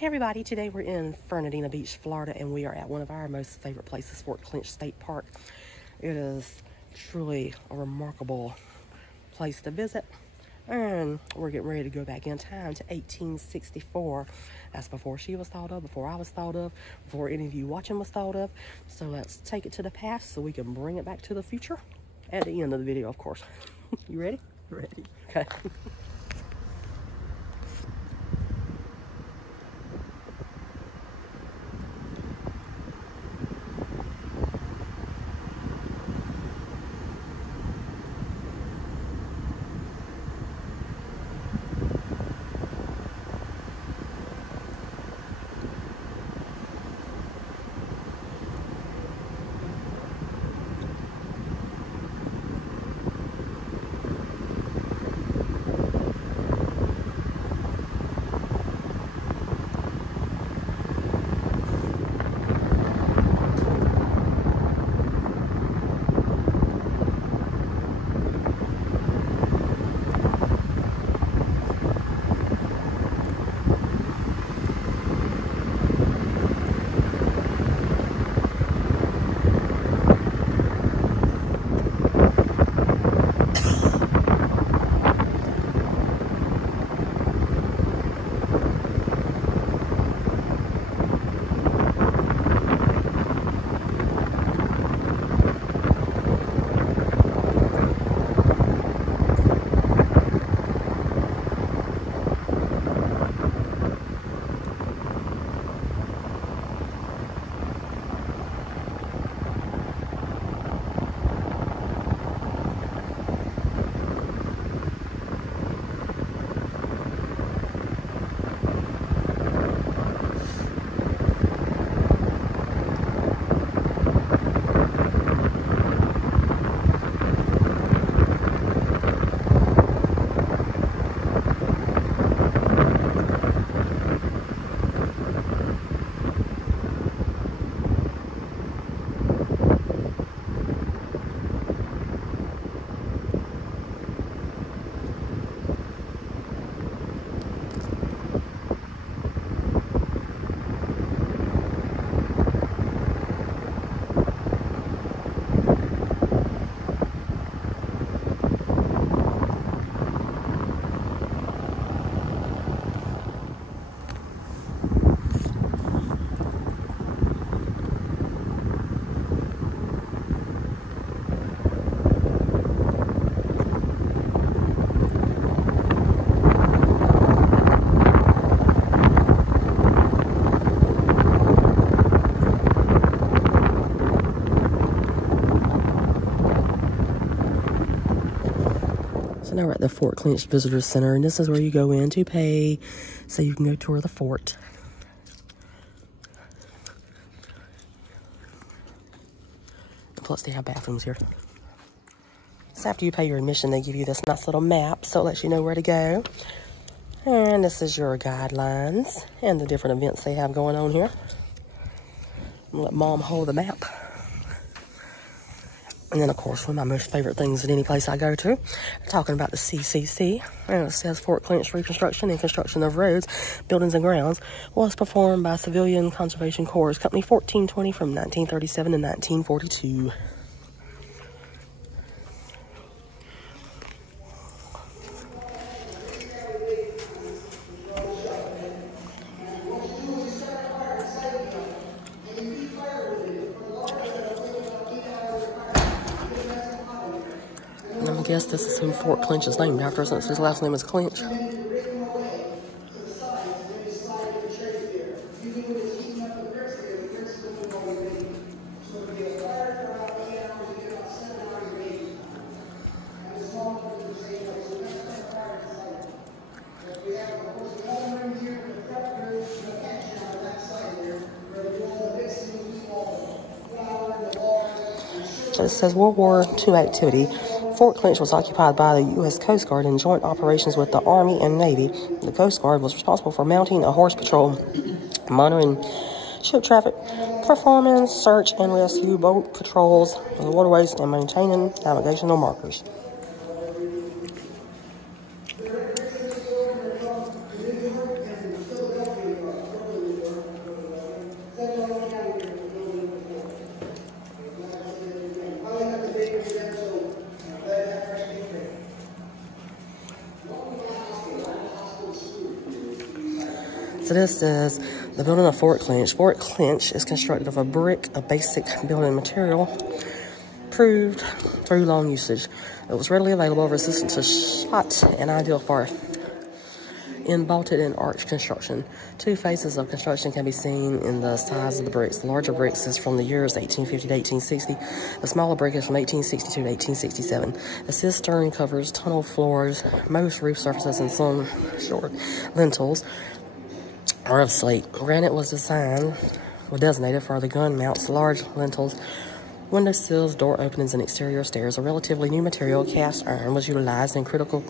Hey everybody, today we're in Fernandina Beach, Florida, and we are at one of our most favorite places, Fort Clinch State Park. It is truly a remarkable place to visit, and we're getting ready to go back in time to 1864. That's before she was thought of, before I was thought of, before any of you watching was thought of. So let's take it to the past so we can bring it back to the future at the end of the video, of course. You ready? Ready. Okay. So now we're at the Fort Clinch Visitor Center, and this is where you go in to pay so you can go tour the fort. Plus they have bathrooms here. So after you pay your admission, they give you this nice little map, so it lets you know where to go. And this is your guidelines and the different events they have going on here. I'm gonna let Mom hold the map. And then, of course, one of my most favorite things at any place I go to, talking about the CCC. And it says Fort Clinch Reconstruction and Construction of Roads, Buildings and Grounds was performed by Civilian Conservation Corps Company 1420 from 1937 to 1942. I guess this is who Fort Clinch is named after, since his last name is Clinch. It says World War II activity. Fort Clinch was occupied by the U.S. Coast Guard in joint operations with the Army and Navy. The Coast Guard was responsible for mounting a horse patrol, monitoring ship traffic, performing search and rescue boat patrols in the waterways, and maintaining navigational markers. So this is the building of Fort Clinch. Fort Clinch is constructed of a brick, a basic building material, proved through long usage. It was readily available, resistant to shot, and ideal for in-vaulted and arch construction. Two phases of construction can be seen in the size of the bricks. The larger bricks is from the years 1850 to 1860. The smaller brick is from 1862 to 1867. The cistern covers tunnel floors, most roof surfaces, and some short lintels are of slate. Granite was designated for the gun mounts, large lintels, window sills, door openings, and exterior stairs. A relatively new material, cast iron, was utilized in critical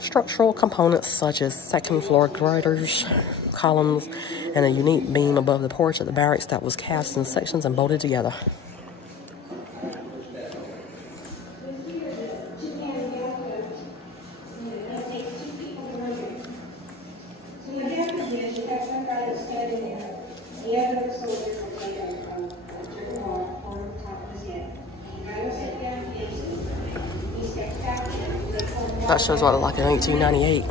structural components such as second floor girders, columns, and a unique beam above the porch at the barracks that was cast in sections and bolted together. That shows what it looked like in 1898.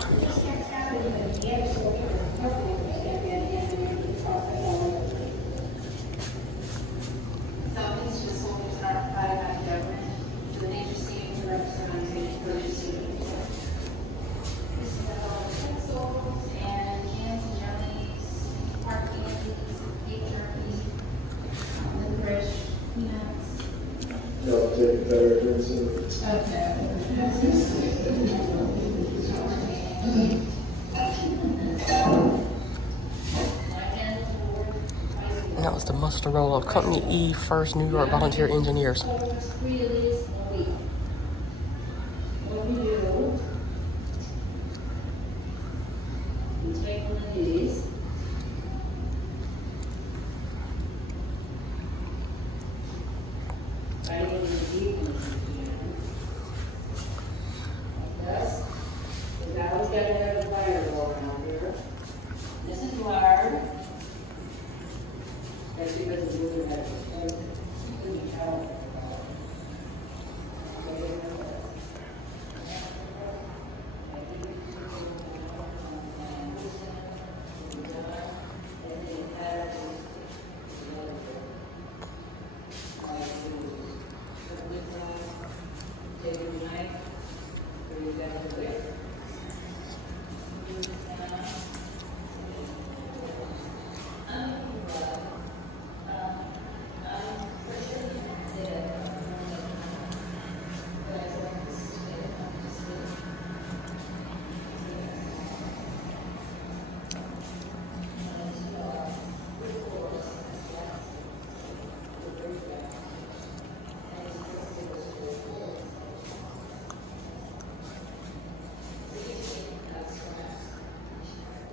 And that was the muster roll of Company E, 1st New York Volunteer Engineers.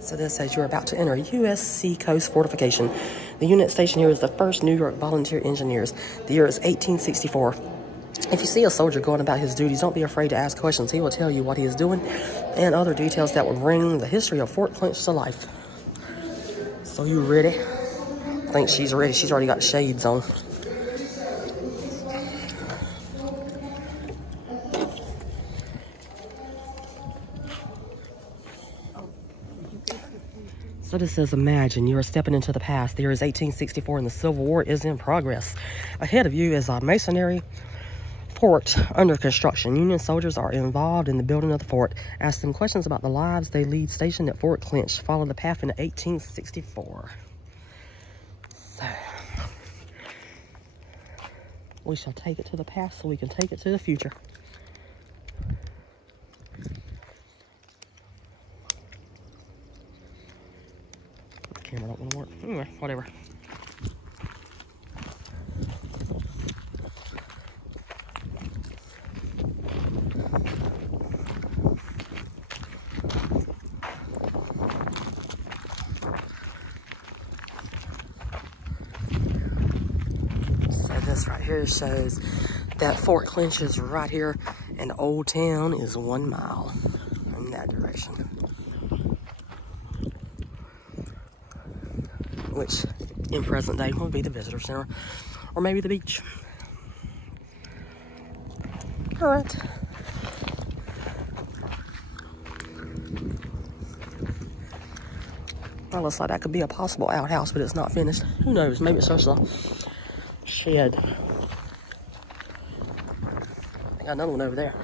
So this says you're about to enter U.S. Sea Coast Fortification. The unit stationed here is the 1st New York Volunteer Engineers. The year is 1864. If you see a soldier going about his duties, don't be afraid to ask questions. He will tell you what he is doing and other details that will bring the history of Fort Clinch to life. So you ready? I think she's ready. She's already got shades on. So this says, imagine you are stepping into the past. The year is 1864 and the Civil War is in progress. Ahead of you is a masonry fort under construction. Union soldiers are involved in the building of the fort. Ask them questions about the lives they lead stationed at Fort Clinch. Follow the path into 1864. So we shall take it to the past so we can take it to the future. Camera don't want to work. Anyway, whatever. So this right here shows that Fort Clinch is right here and Old Town is 1 mile in that direction. Which in present day will be the visitor center or maybe the beach. All right. That looks like that could be a possible outhouse, but it's not finished. Who knows? Maybe it's just a shed. I got another one over there.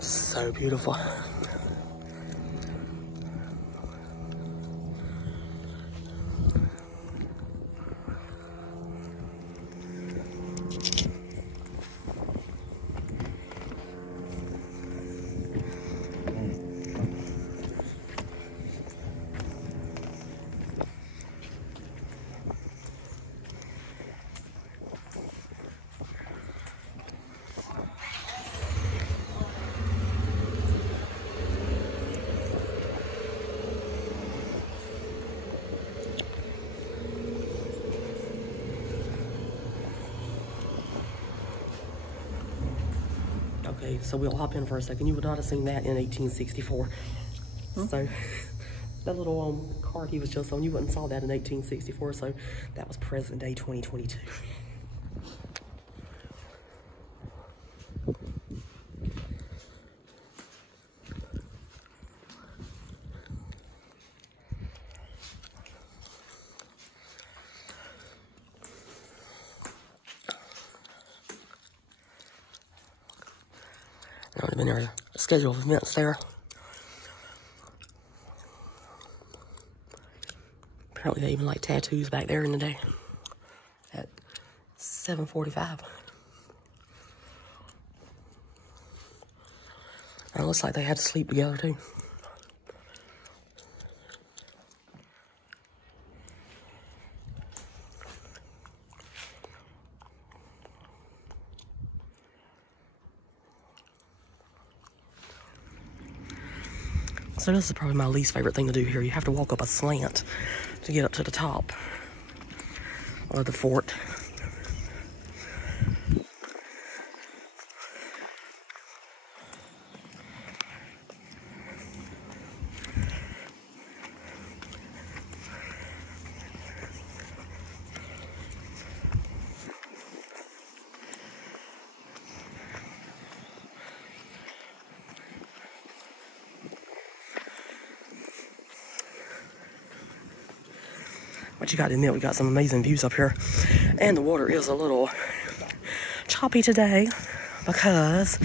So beautiful. Okay, so we'll hop in for a second. You would not have seen that in 1864. So that little cart he was just on, you wouldn't saw that in 1864. So that was present day 2022. There would have been a schedule of events there. Apparently they even like tattoos back there in the day at 7:45. And it looks like they had to sleep together too. So this is probably my least favorite thing to do here. You have to walk up a slant to get up to the top of the fort. But you got to admit, we got some amazing views up here. And the water is a little choppy today because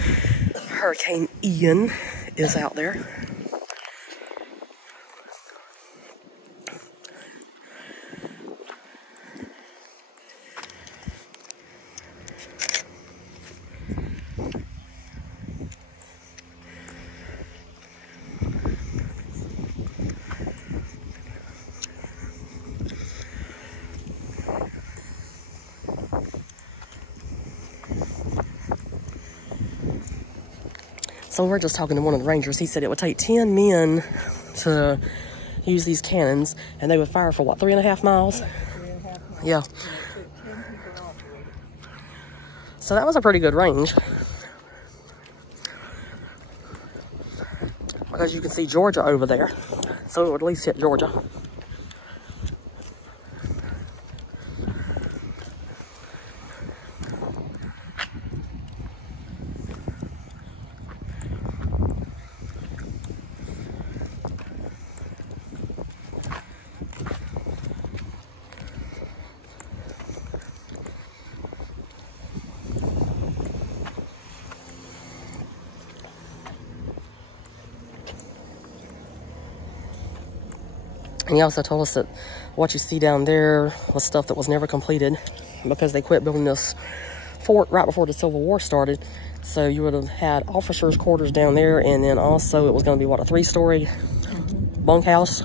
Hurricane Ian is out there. So we're just talking to one of the rangers. He said it would take 10 men to use these cannons, and they would fire for what, 3.5 miles? 3.5 miles. Yeah. And it took 10 people off the way. So that was a pretty good range. Because you can see Georgia over there. So it would at least hit Georgia. And he also told us that what you see down there was stuff that was never completed because they quit building this fort right before the Civil War started. So you would have had officers' quarters down there, and then also it was going to be, what, a 3-story bunkhouse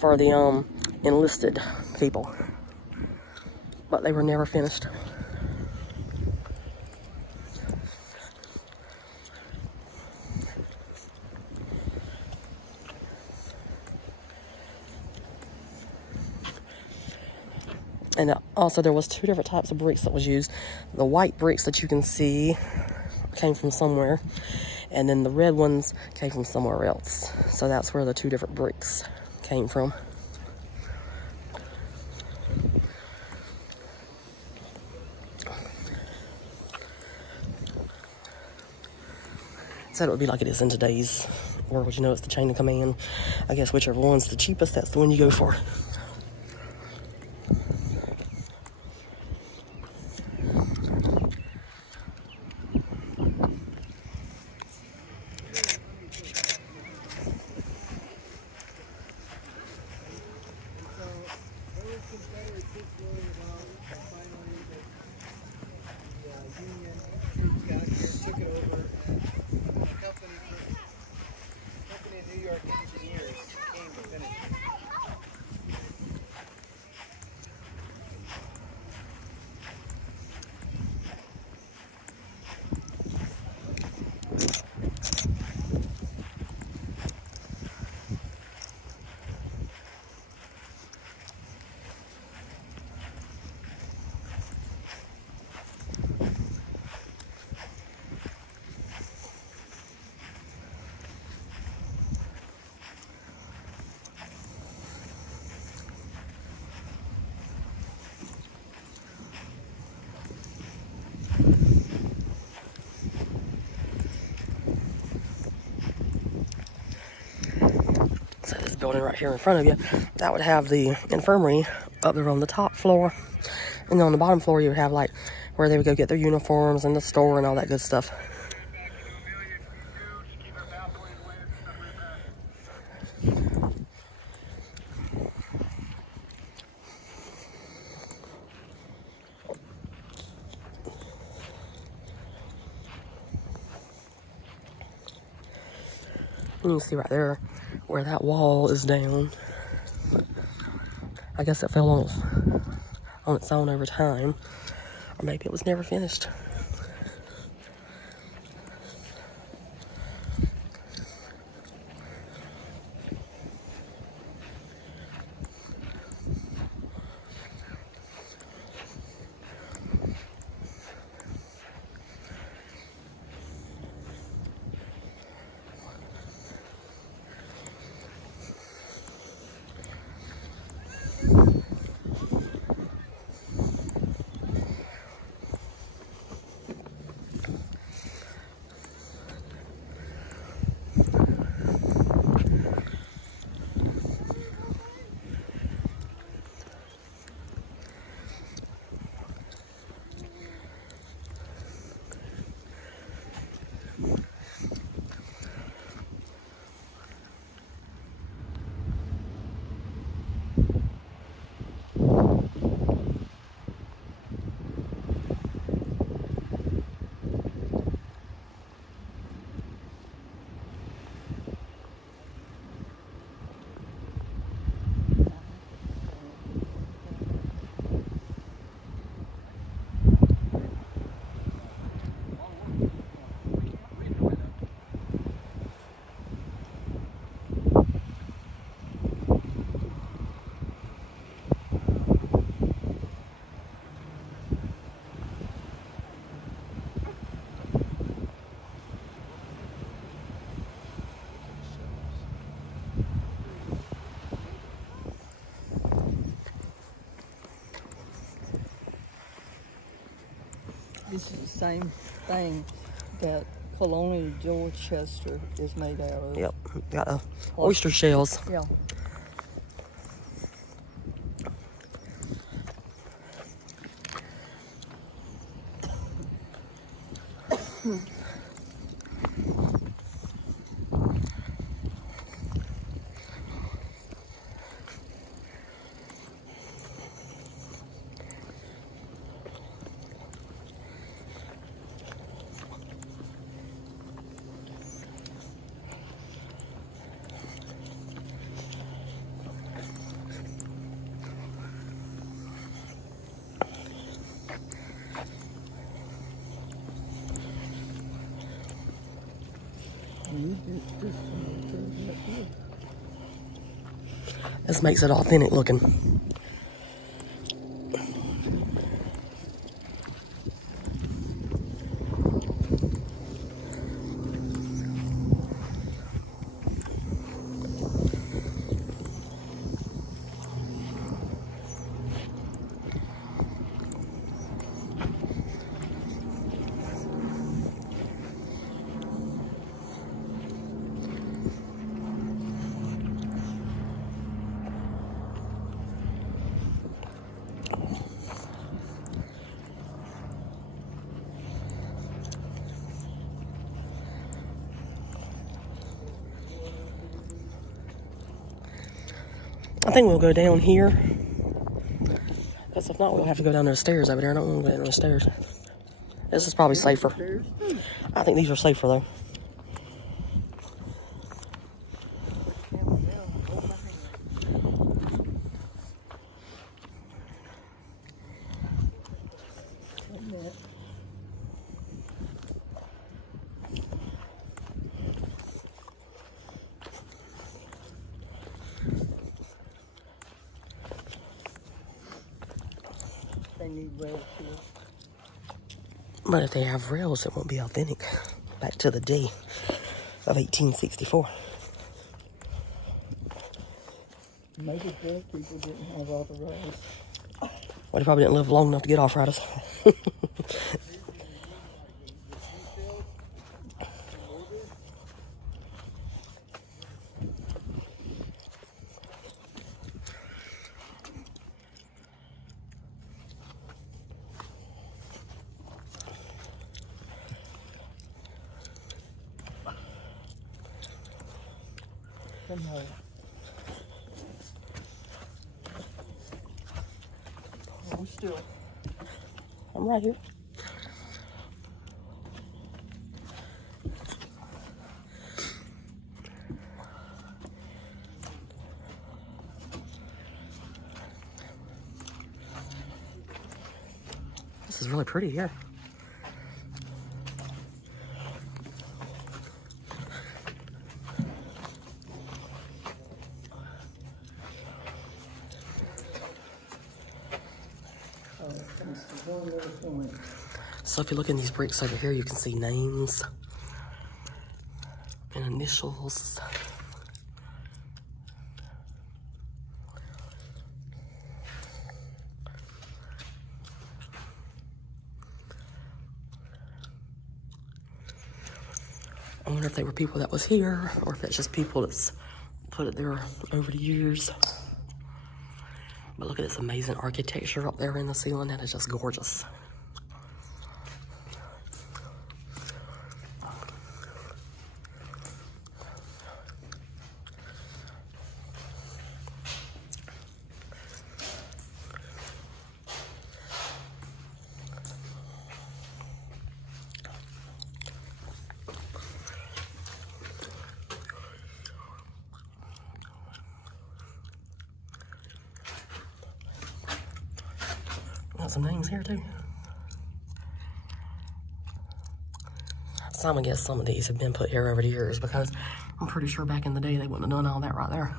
for the enlisted people. But they were never finished. And also there was 2 different types of bricks that was used. The white bricks that you can see came from somewhere, and then the red ones came from somewhere else. So that's where the 2 different bricks came from. Said it would be like it is in today's world. You know, it's the chain of command. I guess whichever one's the cheapest, that's the one you go for. So this building right here in front of you, that would have the infirmary up there on the top floor. And then on the bottom floor, you would have like where they would go get their uniforms and the store and all that good stuff. And you can see right there where that wall is down. I guess it fell on its own over time. Or maybe it was never finished. This is the same thing that Colonial Dorchester is made out of. Yep, got oyster shells. Yeah. This makes it authentic looking. I think we'll go down here. Because if not, we'll have to go down those stairs over there. I don't want to go down those stairs. This is probably safer. I think these are safer though. They need rails here. But if they have rails, it won't be authentic. Back to the day of 1864. Maybe those people didn't have all the rails. Well, they probably didn't live long enough to get arthritis. Somehow. Oh, still. I'm right here. This is really pretty here. So if you look in these bricks over here, you can see names and initials. I wonder if they were people that was here, or if that's just people that's put it there over the years. But look at this amazing architecture up there in the ceiling. That is just gorgeous. Got some names here too. I guess some of these have been put here over the years, because I'm pretty sure back in the day they wouldn't have done all that right there.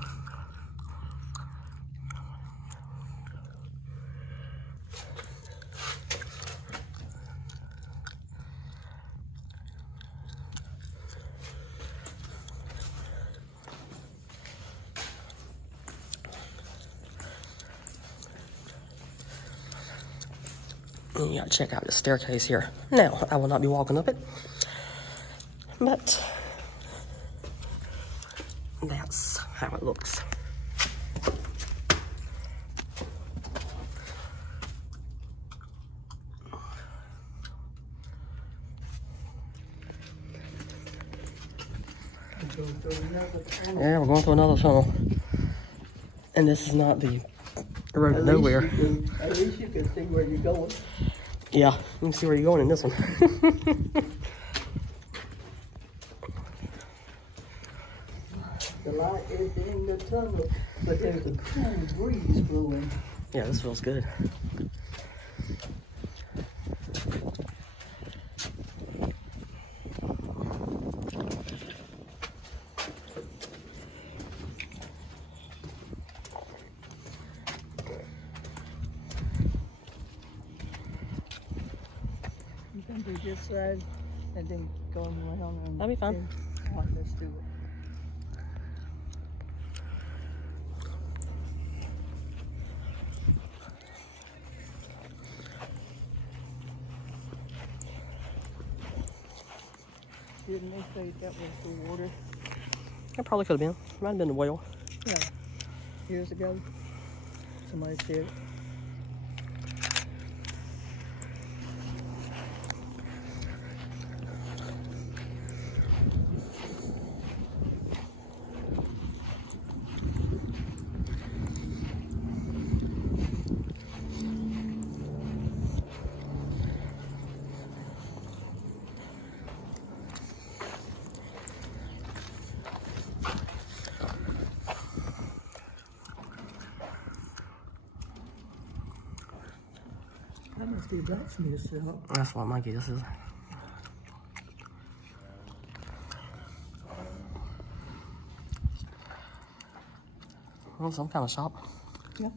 And you gotta check out the staircase here. Now, I will not be walking up it, but that's how it looks. Yeah, we're going through another tunnel. And this is not the road to nowhere. At least you can see where you're going. Yeah, you can see where you're going in this one. The light is in the tunnel, but there's a cool breeze blowing. Yeah, this feels good. do this side and then go around. And That'd be fun. All right, let's do it. Didn't they say that was the water? It probably could have been. Might have been the well. Yeah. Years ago, somebody said it. That must be a blacksmith shop. That's what my guess is. Well, some kind of shop. Yeah.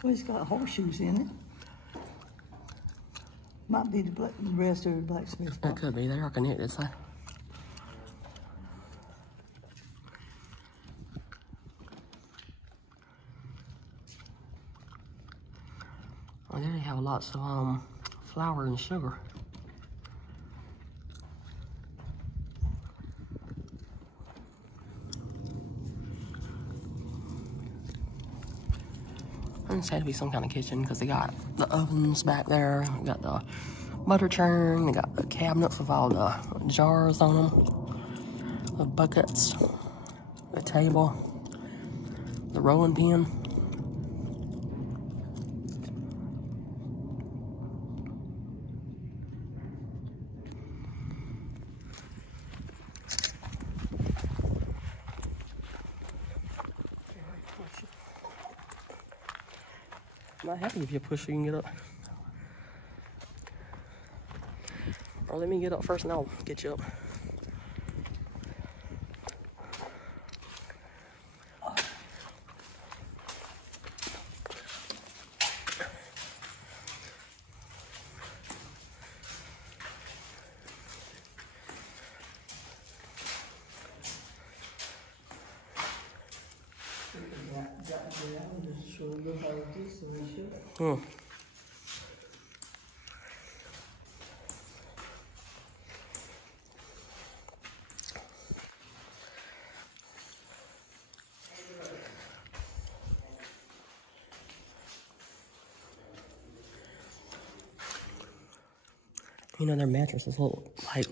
Well, it's got horseshoes in it. Might be the rest of the blacksmith shop. It could be. They are connected, so. Well, there they have lots of flour and sugar. And it's had to be some kind of kitchen because they got the ovens back there, they got the butter churn, they got the cabinets with all the jars on them, the buckets, the table, the rolling pin. I'm not happy if you push, you can get up. Or let me get up first and I'll get you up. Hmm. You know, their mattresses look like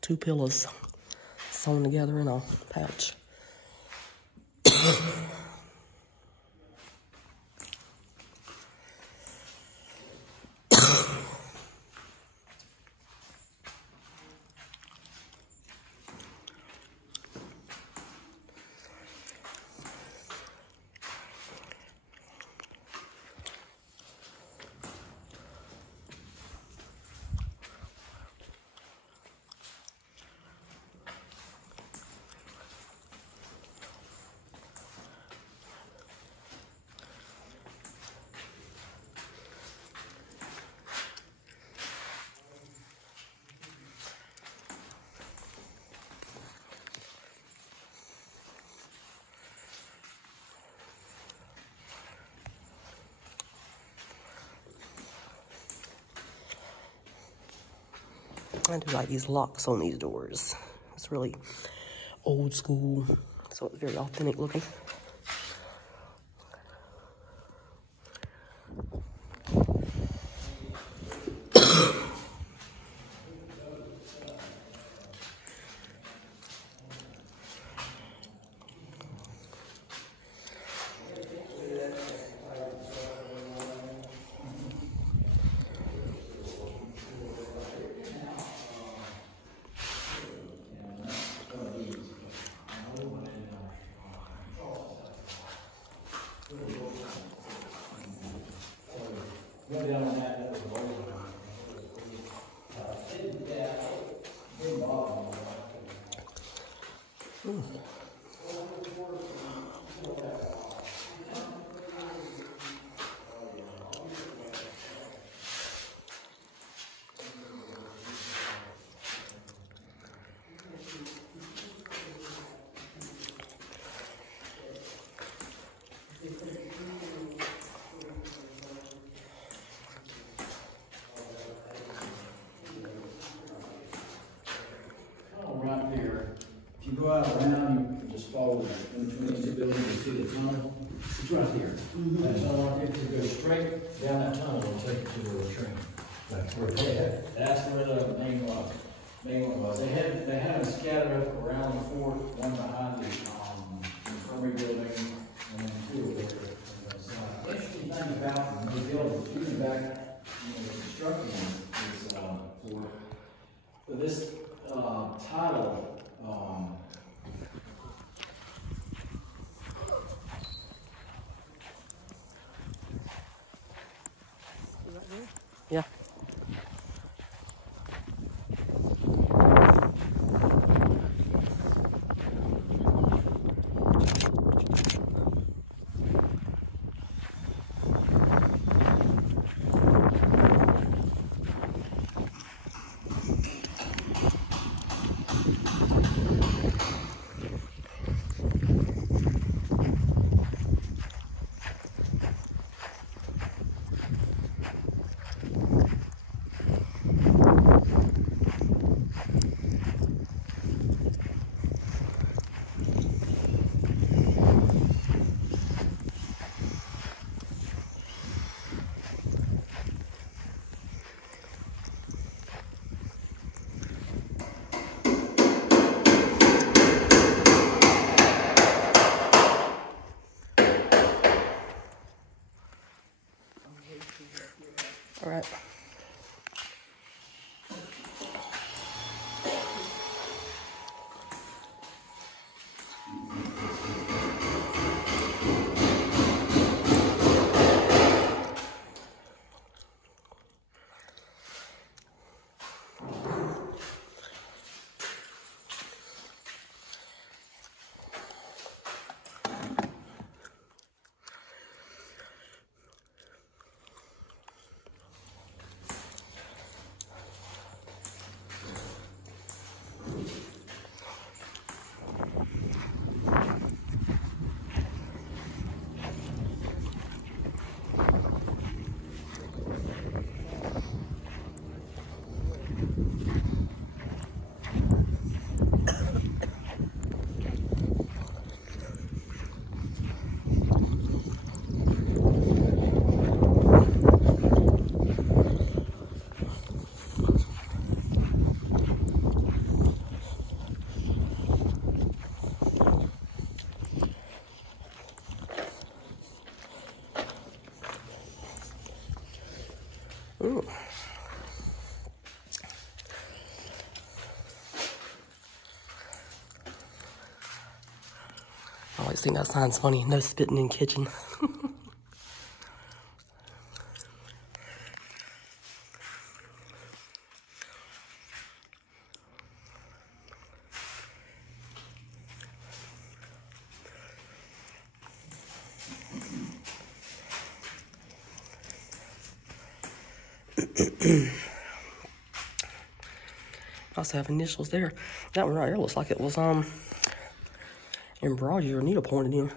two pillows sewn together in a pouch. I do like these locks on these doors. It's really old school, so it's very authentic looking. It's right here. That tunnel, if you go straight down that tunnel, it'll take you to where the train. That's where That's where the main was. They had them scattered up around the fort, one behind the infirmary building, and then two over there. Interesting thing about the building, even back, the construction is for this title. Yeah. All right. Ooh. I always think that sign's funny. No spitting in kitchen. Also have initials there. That one right there looks like it was embroidered or needle pointed in.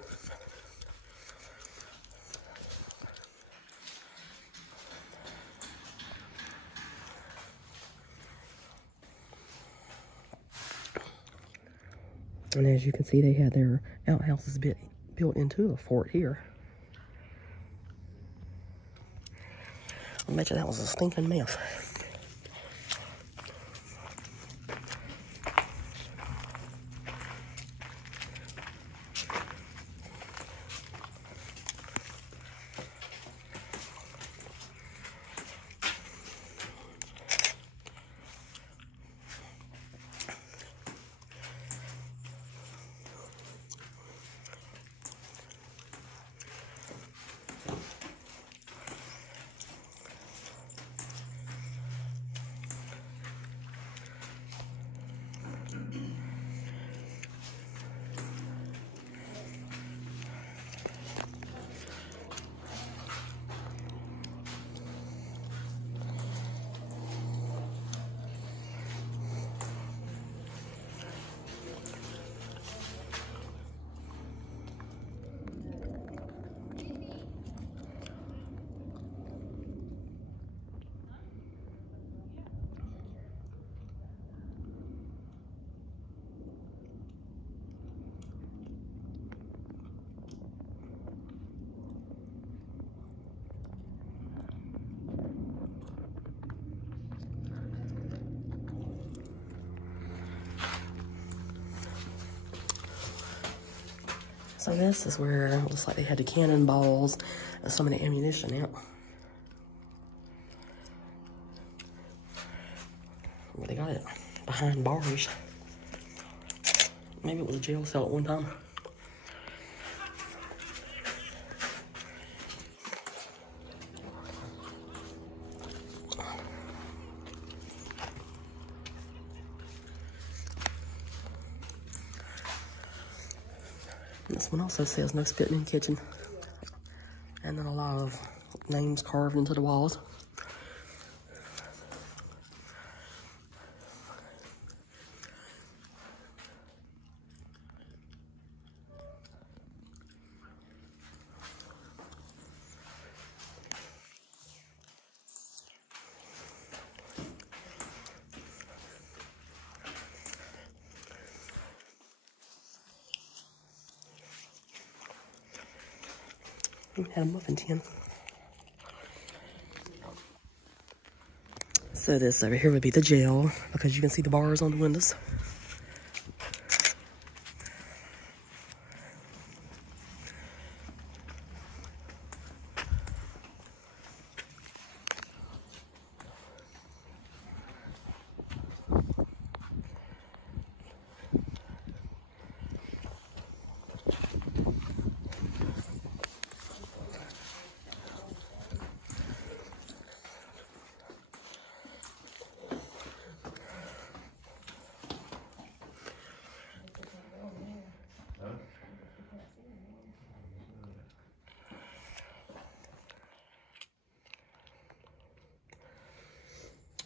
And as you can see, they had their outhouses built into the fort here. I bet you that was a stinking mess. So this is where it looks like they had the cannonballs and some of the ammunition out. Where they got it? Behind bars. Maybe it was a jail cell at one time. This one also says no spitting in the kitchen. And then a lot of names carved into the walls. Had a muffin tin. So this over here would be the jail, because you can see the bars on the windows.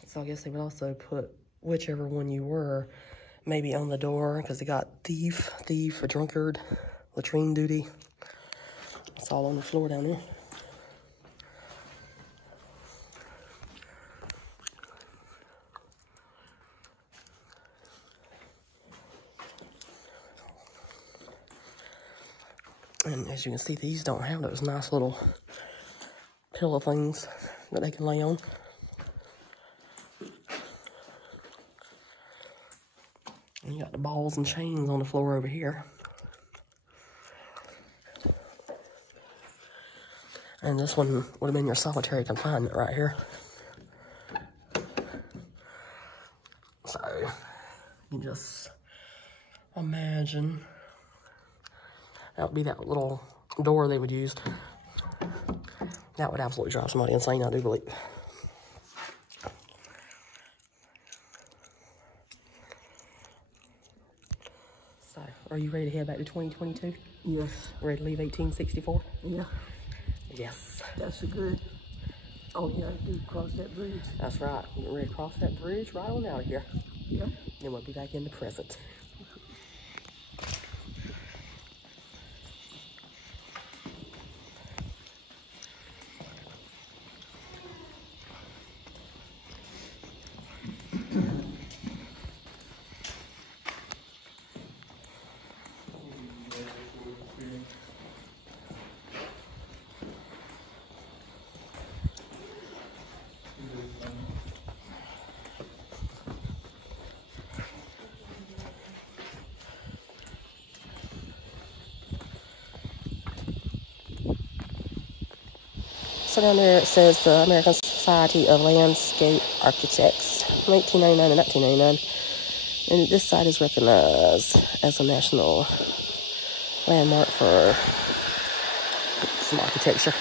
So I guess they would also put whichever one you were, maybe on the door, because they got thief, a drunkard, latrine duty. It's all on the floor down there. And as you can see, these don't have those nice little pillow things that they can lay on. And you got the balls and chains on the floor over here. And this one would have been your solitary confinement right here. So, you just imagine that would be that little door they would use. That would absolutely drive somebody insane, I do believe. So, are you ready to head back to 2022? Yes. Ready to leave 1864? Yeah. Yes. That's a good. Oh, you have to cross that bridge. That's right. We're ready to cross that bridge right on out of here. Yeah. Then we'll be back in the present. So down there it says the American Society of Landscape Architects, 1999 and 1999. And this site is recognized as a national landmark for some architecture.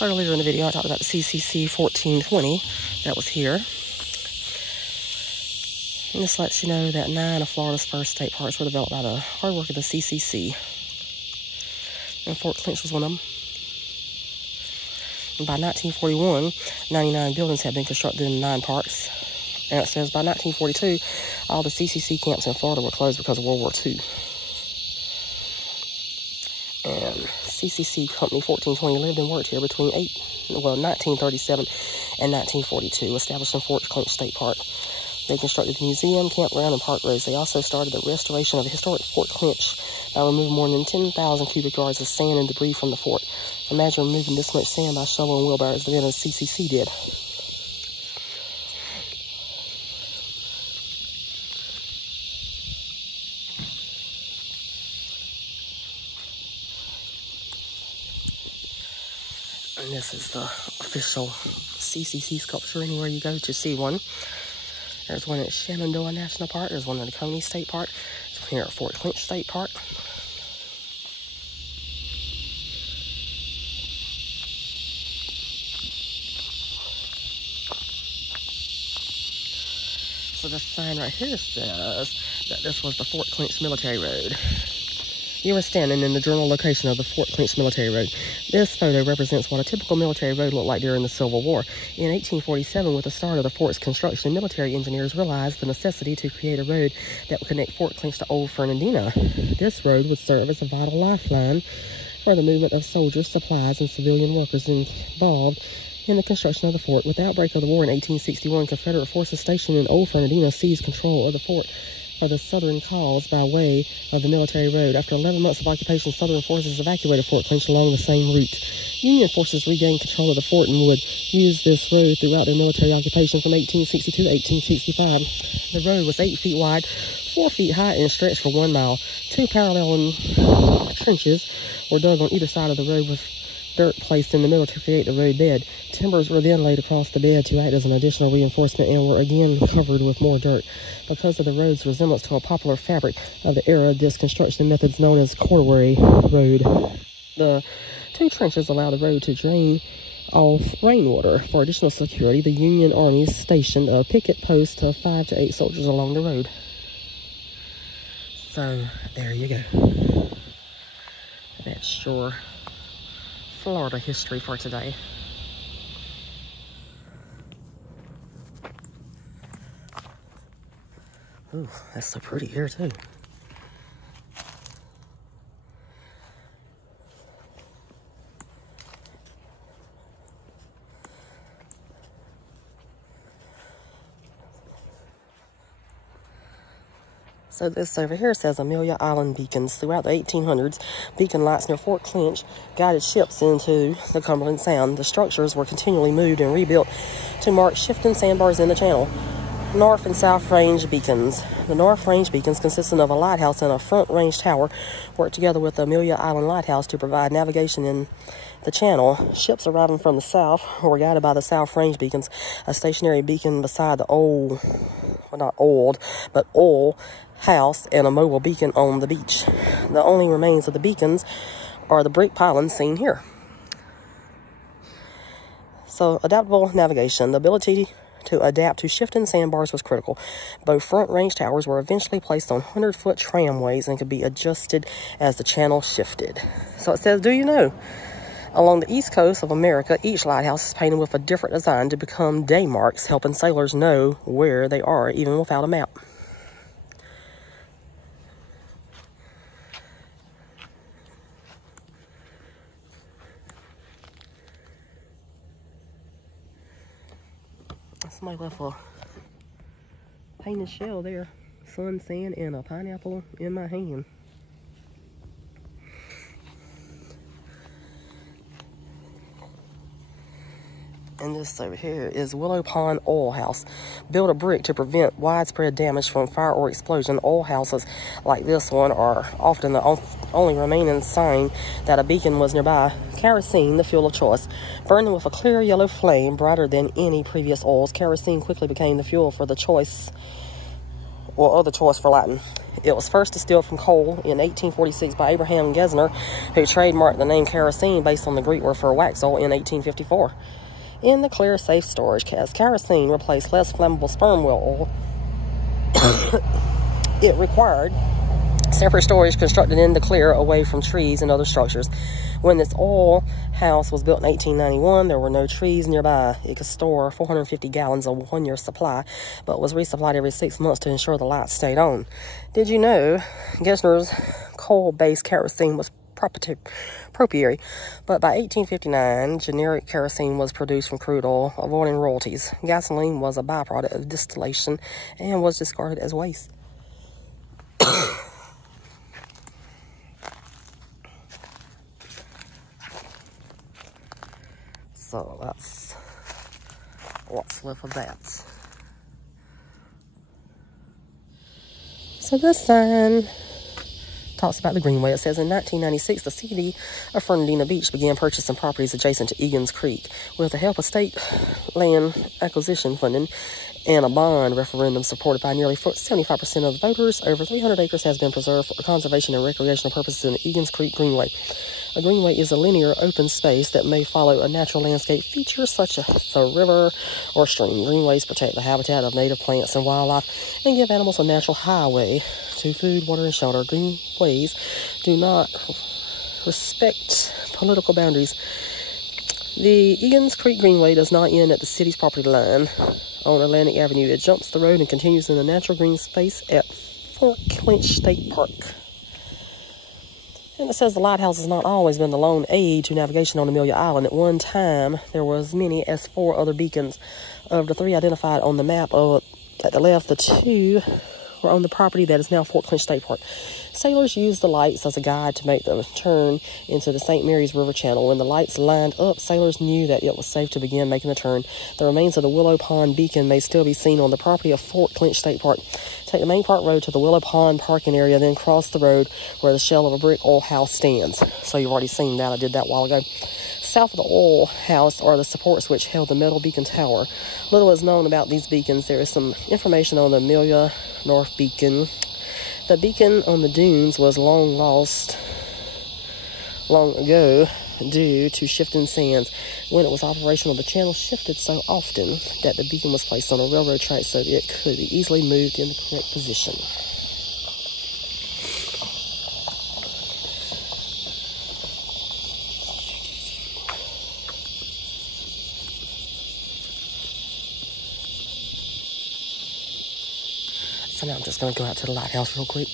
So earlier in the video, I talked about the CCC 1420 that was here. And this lets you know that 9 of Florida's first state parks were developed by the hard work of the CCC. And Fort Clinch was one of them. And by 1941, 99 buildings had been constructed in 9 parks. And it says by 1942, all the CCC camps in Florida were closed because of World War II. And CCC Company 1420 lived and worked here between 1937 and 1942, established in Fort Clinch State Park. They constructed the museum, campground, and park roads. They also started the restoration of the historic Fort Clinch by removing more than 10,000 cubic yards of sand and debris from the fort. Imagine removing this much sand by shovel and wheelbarrows the way the CCC did. And this is the official CCC sculpture. Anywhere you go to see one. There's one at Shenandoah National Park. There's one at the Clinched State Park. There's one here at Fort Clinch State Park. So this sign right here says that this was the Fort Clinch Military Road. You are standing in the general location of the Fort Clinch Military Road. This photo represents what a typical military road looked like during the Civil War. In 1847, with the start of the fort's construction, military engineers realized the necessity to create a road that would connect Fort Clinch to Old Fernandina. This road would serve as a vital lifeline for the movement of soldiers, supplies, and civilian workers involved in the construction of the fort. With the outbreak of the war in 1861, Confederate forces stationed in Old Fernandina seized control of the fort for the Southern cause by way of the military road. After 11 months of occupation, Southern forces evacuated Fort Clinch along the same route. Union forces regained control of the fort and would use this road throughout their military occupation from 1862 to 1865. The road was 8 feet wide, 4 feet high, and stretched for 1 mile. 2 parallel trenches were dug on either side of the road with dirt placed in the middle to create the road bed. Timbers were then laid across the bed to act as an additional reinforcement and were again covered with more dirt. Because of the road's resemblance to a popular fabric of the era, this construction method is known as corduroy road. The 2 trenches allow the road to drain off rainwater. For additional security, the Union armies stationed a picket post of 5 to 8 soldiers along the road. So, there you go. That's your Florida history for today. Ooh, that's so pretty here too. So this over here says Amelia Island beacons. Throughout the 1800s, beacon lights near Fort Clinch guided ships into the Cumberland Sound. The structures were continually moved and rebuilt to mark shifting sandbars in the channel. North and South Range beacons. The North Range beacons, consisting of a lighthouse and a front range tower, work together with the Amelia Island Lighthouse to provide navigation in the channel. Ships arriving from the south were guided by the South Range beacons, a stationary beacon beside the old house, and a mobile beacon on the beach. The only remains of the beacons are the brick pylons seen here. So, adaptable navigation. The ability to adapt to shifting sandbars was critical. Both front range towers were eventually placed on 100-foot tramways and could be adjusted as the channel shifted. So it says, do you know? Along the east coast of America, each lighthouse is painted with a different design to become day marks, helping sailors know where they are, even without a map. Somebody left a painted shell there. Sun, sand, and a pineapple in my hand. And this over here is Willow Pond Oil House. Built of brick to prevent widespread damage from fire or explosion. Oil houses like this one are often the only remaining sign that a beacon was nearby. Kerosene, the fuel of choice. Burning with a clear yellow flame brighter than any previous oils, kerosene quickly became the fuel for the choice, or other choice for lighting. It was first distilled from coal in 1846 by Abraham Gesner, who trademarked the name kerosene based on the Greek word for wax oil in 1854. In the clear, safe storage, as kerosene replaced less flammable sperm whale oil, it required separate storage constructed in the clear away from trees and other structures. When this oil house was built in 1891, there were no trees nearby. It could store 450 gallons of 1 year's supply, but was resupplied every 6 months to ensure the lights stayed on. Did you know Gesner's coal-based kerosene was proprietary, but by 1859, generic kerosene was produced from crude oil, avoiding royalties. Gasoline was a byproduct of distillation and was discarded as waste. So that's what's left of that. So this sign talks about the Greenway. It says in 1996, the city of Fernandina Beach began purchasing properties adjacent to Egan's Creek with the help of state land acquisition funding and a bond referendum supported by nearly 75% of the voters. Over 300 acres has been preserved for conservation and recreational purposes in the Egan's Creek Greenway. A greenway is a linear open space that may follow a natural landscape feature such as a river or stream. Greenways protect the habitat of native plants and wildlife and give animals a natural highway to food, water, and shelter. Greenways do not respect political boundaries. The Egan's Creek Greenway does not end at the city's property line on Atlantic Avenue. It jumps the road and continues in the natural green space at Fort Clinch State Park. And it says the lighthouse has not always been the lone aid to navigation on Amelia Island. At one time, there were as many as 4 other beacons. Of the 3 identified on the map at the left, the 2 were on the property that is now Fort Clinch State Park. Sailors used the lights as a guide to make them turn into the St. Mary's River channel. When the lights lined up, sailors knew that it was safe to begin making the turn. The remains of the Willow Pond Beacon may still be seen on the property of Fort Clinch State Park. Take the main park road to the Willow Pond parking area, then cross the road where the shell of a brick oil house stands. So you've already seen that. I did that a while ago. South of the oil house are the supports which held the metal beacon tower. Little is known about these beacons. There is some information on the Amelia North Beacon. The beacon on the dunes was long lost long ago due to shifting sands. When it was operational, the channel shifted so often that the beacon was placed on a railroad track so it could be easily moved in the correct position. So now I'm just going to go out to the lighthouse real quick.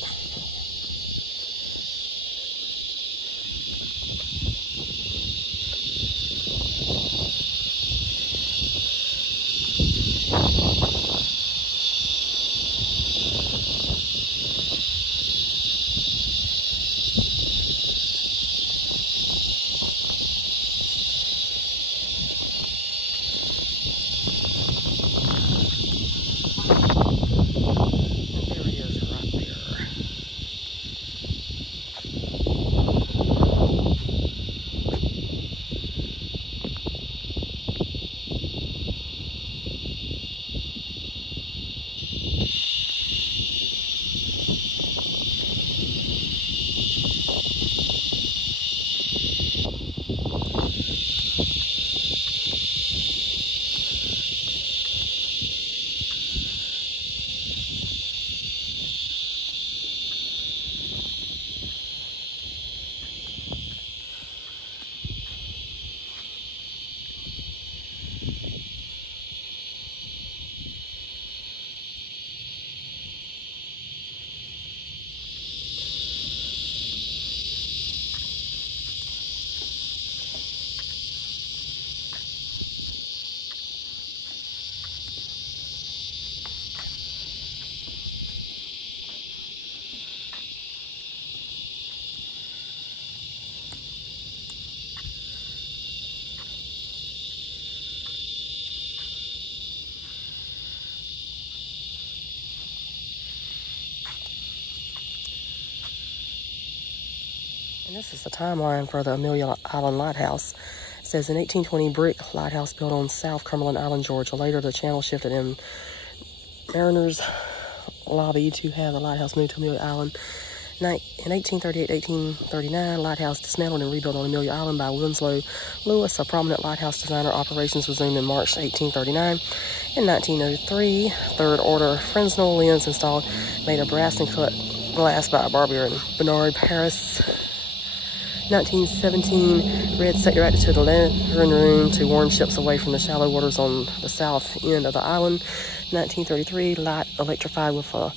And this is the timeline for the Amelia Island Lighthouse. It says in 1820, brick lighthouse built on South Cumberland Island, Georgia. Later, the channel shifted and mariners lobby to have the lighthouse moved to Amelia Island. In 1838-1839, lighthouse dismantled and rebuilt on Amelia Island by Winslow Lewis, a prominent lighthouse designer. Operations resumed in March 1839. In 1903, third order Fresnel lens installed, made of brass and cut glass by Barbier and Bernard Paris. 1917, Red set erected to the lantern room to warn ships away from the shallow waters on the south end of the island. 1933, light electrified with a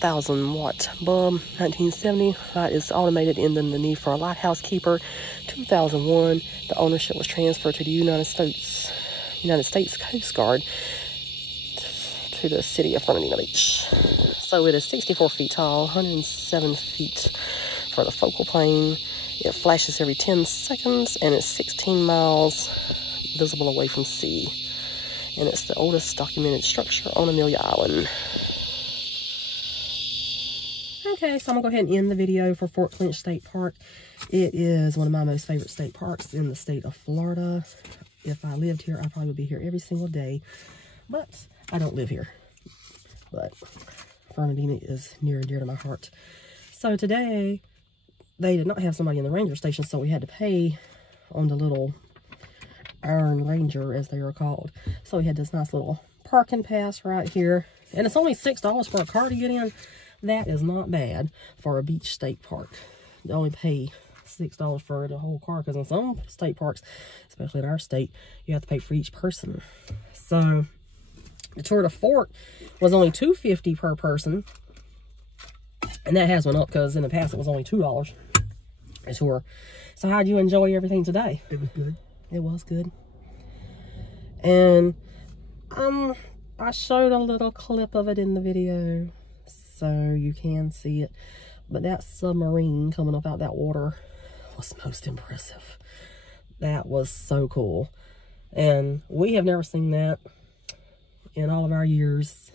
1,000-watt bulb. 1970, light is automated, ending the need for a lighthouse keeper. 2001, the ownership was transferred to the United States Coast Guard to the city of Fernandina Beach. So it is 64 feet tall, 107 feet for the focal plane. It flashes every 10 seconds, and it's 16 miles visible away from sea. And it's the oldest documented structure on Amelia Island. Okay, so I'm going to go ahead and end the video for Fort Clinch State Park. It is one of my most favorite state parks in the state of Florida. If I lived here, I probably would be here every single day. But I don't live here. But Fernandina is near and dear to my heart. So today, they did not have somebody in the ranger station, so we had to pay on the little Iron Ranger, as they are called. So we had this nice little parking pass right here. And it's only $6 for a car to get in. That is not bad for a beach state park. You only pay $6 for the whole car, because in some state parks, especially in our state, you have to pay for each person. So the tour to Fort was only $2.50 per person, and that has went up because in the past it was only $2 a tour. So how'd you enjoy everything today? It was good. It was good. And I showed a little clip of it in the video, so you can see it. But that submarine coming up out that water was most impressive. That was so cool. And we have never seen that in all of our years.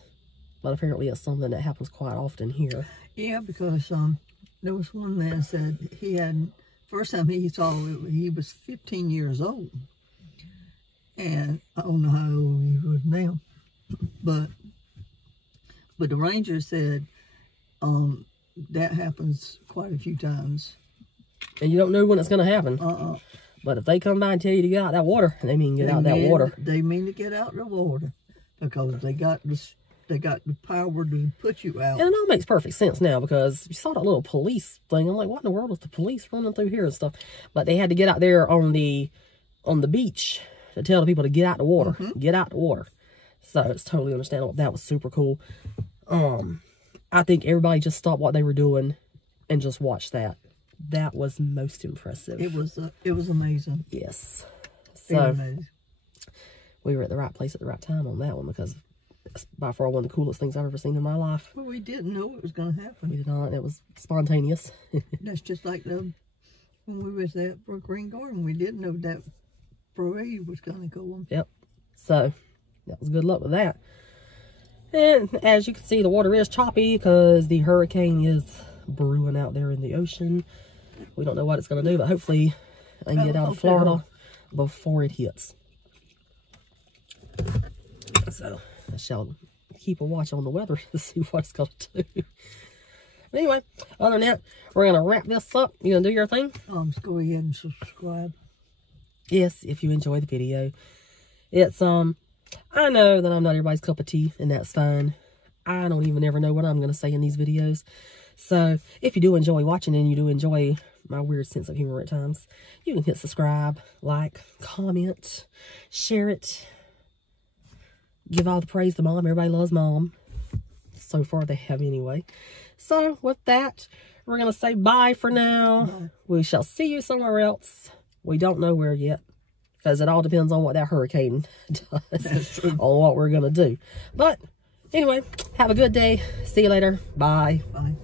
But apparently it's something that happens quite often here. Yeah, because there was one man said he had, first time he saw it, he was 15 years old. And I don't know how old he was now. But the ranger said that happens quite a few times. And you don't know when it's going to happen. But if they come by and tell you to get out that water, they mean get out that water. They mean to get out the water, because they got the power to put you out. And it all makes perfect sense now, because you saw that little police thing. I'm like, what in the world is the police running through here and stuff? But they had to get out there on the beach to tell the people to get out the water. Get out the water. So it's totally understandable. That was super cool. I think everybody just stopped what they were doing and just watched that. That was most impressive. It was amazing. Yes. Very So amazing. we were at the right place at the right time on that one, because it's by far one of the coolest things I've ever seen in my life. Well, we didn't know it was going to happen. We did not. It was spontaneous. That's just like when we was at Brook Green Garden. We didn't know that parade was going to go on. Yep. So that was good luck with that. And as you can see, the water is choppy because the hurricane is brewing out there in the ocean. We don't know what it's going to do, but hopefully I can get out of Florida before it hits. So I shall keep a watch on the weather to see what it's going to do. But anyway, other than that, we're going to wrap this up. You going to do your thing? Just go ahead and subscribe. Yes, if you enjoy the video. It's, I know that I'm not everybody's cup of tea, and that's fine. I don't even ever know what I'm going to say in these videos. So, if you do enjoy watching and you do enjoy my weird sense of humor at times, you can hit subscribe, like, comment, share it. Give all the praise to Mom. Everybody loves Mom. So far they have anyway. So, with that, we're going to say bye for now. Bye. We shall see you somewhere else. We don't know where yet, because it all depends on what that hurricane does. That's true. On what we're going to do. But, anyway, have a good day. See you later. Bye. Bye.